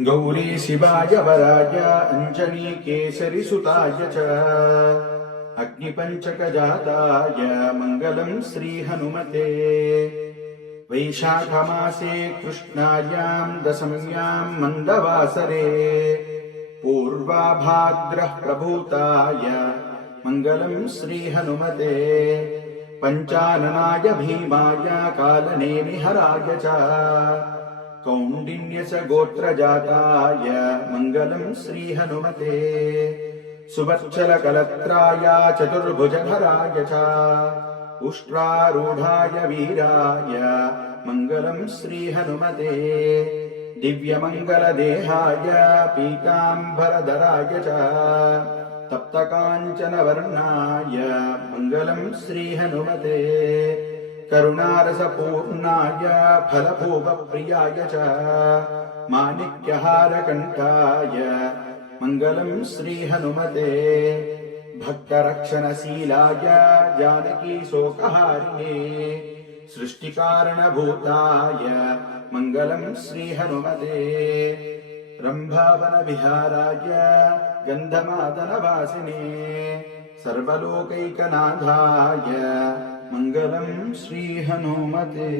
गौरी शिवाय वराय अंजनी केसरी सुताय च अग्निपञ्चकजाताय मङ्गलं श्रीहनुमते। वैशाखमासे कृष्णायां दशम्यां मन्दवासरे पूर्वाभाद्रः प्रभूताय मङ्गलं श्रीहनुमते। पञ्चाननाय भीमाय कालनेमिहराय च कौण्डिन्य च गोत्रजाताय मङ्गलं श्रीहनुमते। सुवर्चलकलत्राय चतुर्भुजधराय च उष्ट्रारूढाय वीराय मङ्गलं श्रीहनुमते। दिव्यमङ्गलदेहाय पीताम्बरधराय च तप्तकाञ्चनवर्णाय मङ्गलं श्रीहनुमते। करुणारसपूर्णाय फलभूपप्रियाय च माणिक्यहारकण्ठाय मङ्गलं श्रीहनुमते। भक्तरक्षणशीलाय जानकीशोकहारिणे सृष्टिकारणभूताय मङ्गलं श्रीहनुमते। रम्भावनविहाराय गन्धमादनवासिने सर्वलोकैकनाथाय मङ्गलं श्रीहनुमते।